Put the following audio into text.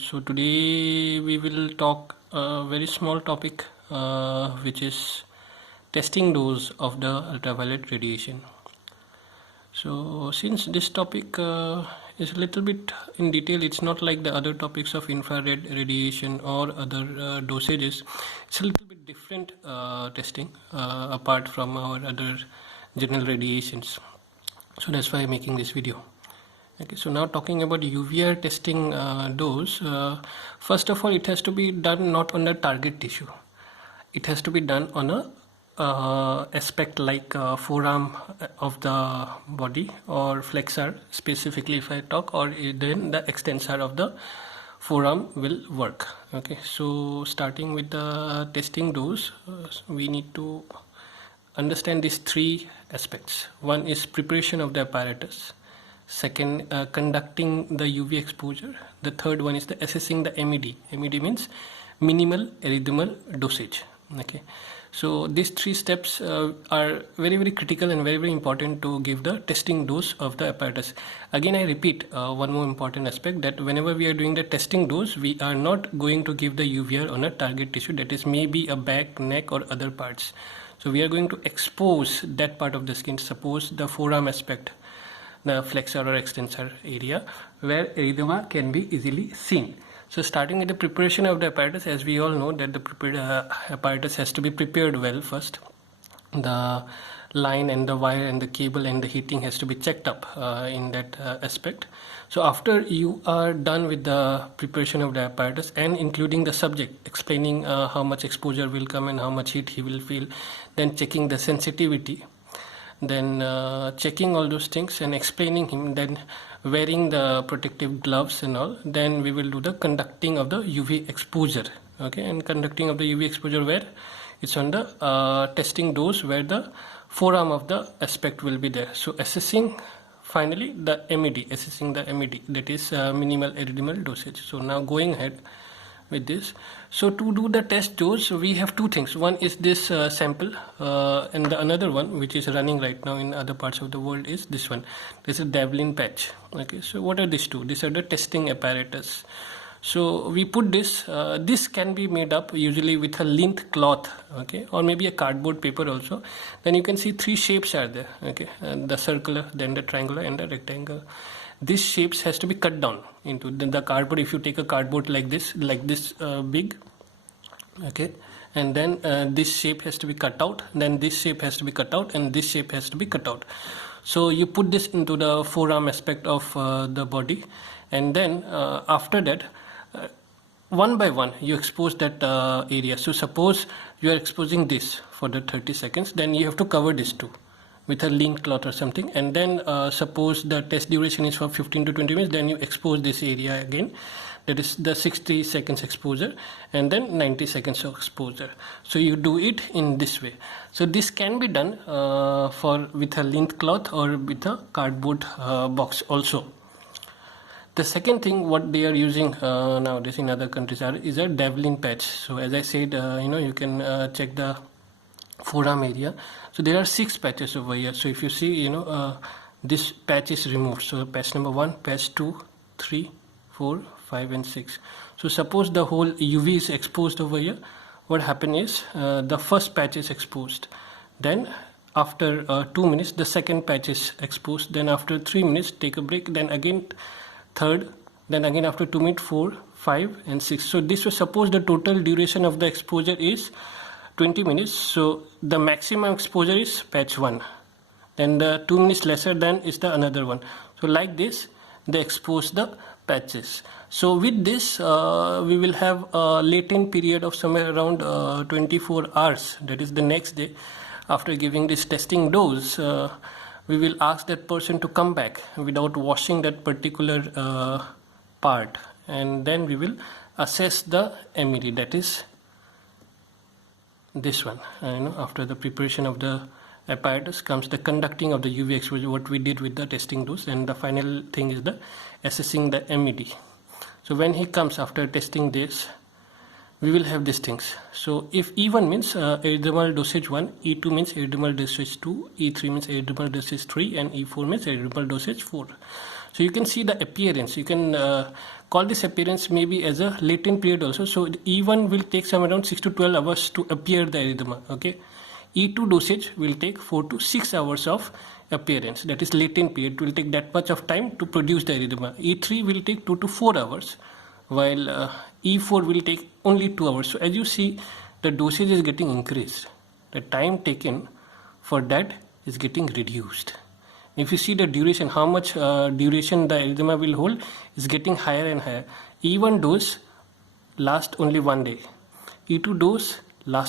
So today we will talk a very small topic which is testing dose of the ultraviolet radiation. So since this topic is a little bit in detail, it's not like the other topics of infrared radiation or other dosages. It's a little bit different testing apart from our other general radiations. So that's why I'm making this video. Okay, so now talking about UVR testing dose, first of all, it has to be done not on the target tissue. It has to be done on a aspect like forearm of the body or flexor, specifically if I talk, or then the extensor of the forearm will work. Okay, so starting with the testing dose, we need to understand these three aspects. One is preparation of the apparatus. Second, conducting the UV exposure. The third one is the assessing the MED. MED means minimal erythemal dosage. Okay, so these three steps are very critical and very important to give the testing dose of the apparatus. Again, I repeat one more important aspect, that whenever we are doing the testing dose, we are not going to give the UVR on a target tissue, that is maybe a back, neck or other parts. So we are going to expose that part of the skin, suppose the forearm aspect, the flexor or extensor area where erythema can be easily seen. So starting with the preparation of the apparatus, as we all know that the apparatus has to be prepared well first. The line and the wire and the cable and the heating has to be checked up in that aspect. So after you are done with the preparation of the apparatus and including the subject, explaining how much exposure will come and how much heat he will feel, then checking the sensitivity, then checking all those things and explaining him, then wearing the protective gloves and all, then we will do the conducting of the UV exposure. Okay, and conducting of the UV exposure where it's on the testing dose where the forearm of the aspect will be there. So assessing finally the MED, assessing the MED, that is minimal erythemal dosage. So now going ahead with this, so to do the test dose we have two things. One is this sample and the another one which is running right now in other parts of the world is this one. This is Davlin patch. Okay, so what are these two? These are the testing apparatus. So we put this, this can be made up usually with a lint cloth, okay, or maybe a cardboard paper also. Then you can see three shapes are there, okay, and the circular, then the triangular and the rectangle. These shapes has to be cut down into the cardboard. If you take a cardboard like this big, okay, and then this shape has to be cut out, then this shape has to be cut out, and this shape has to be cut out. So you put this into the forearm aspect of the body, and then after that one by one you expose that area. So suppose you are exposing this for the 30 seconds, then you have to cover this too with a lint cloth or something, and then suppose the test duration is for 15 to 20 minutes, then you expose this area again, that is the 60 seconds exposure, and then 90 seconds of exposure. So you do it in this way. So this can be done with a lint cloth or with a cardboard box also. The second thing what they are using nowadays in other countries is a Davlin patch. So as I said, you can check the forearm area. So there are 6 patches over here. So if you see, this patch is removed. So patch number 1, patch 2, 3, 4, 5 and 6. So suppose the whole UV is exposed over here. What happened is the first patch is exposed. Then after 2 minutes the second patch is exposed. Then after 3 minutes take a break. Then again third. Then again after 2 minutes 4, 5 and 6. So this was, suppose the total duration of the exposure is 20 minutes. So the maximum exposure is patch 1. Then the 2 minutes lesser than is the another one. So like this they expose the patches. So with this we will have a latent period of somewhere around 24 hours. That is the next day after giving this testing dose. We will ask that person to come back without washing that particular part, and then we will assess the MED, that is this one. After the preparation of the apparatus comes the conducting of the UV exposure, what we did with the testing dose, and the final thing is the assessing the MED. So when he comes after testing this, we will have these things. So if E1 means erythemal dosage 1, E2 means erythemal dosage 2, E3 means erythemal dosage 3, and E4 means erythemal dosage 4. So you can see the appearance. You can call this appearance maybe as a latent period also. So E1 will take some around 6 to 12 hours to appear the erythema. Okay, E2 dosage will take 4 to 6 hours of appearance. That is latent period. It will take that much of time to produce the erythema. E3 will take 2 to 4 hours, while E4 will take only 2 hours. So as you see, the dosage is getting increased. The time taken for that is getting reduced. If you see the duration, how much duration the erythema will hold is getting higher and higher. E1 dose lasts only 1 day. E2 dose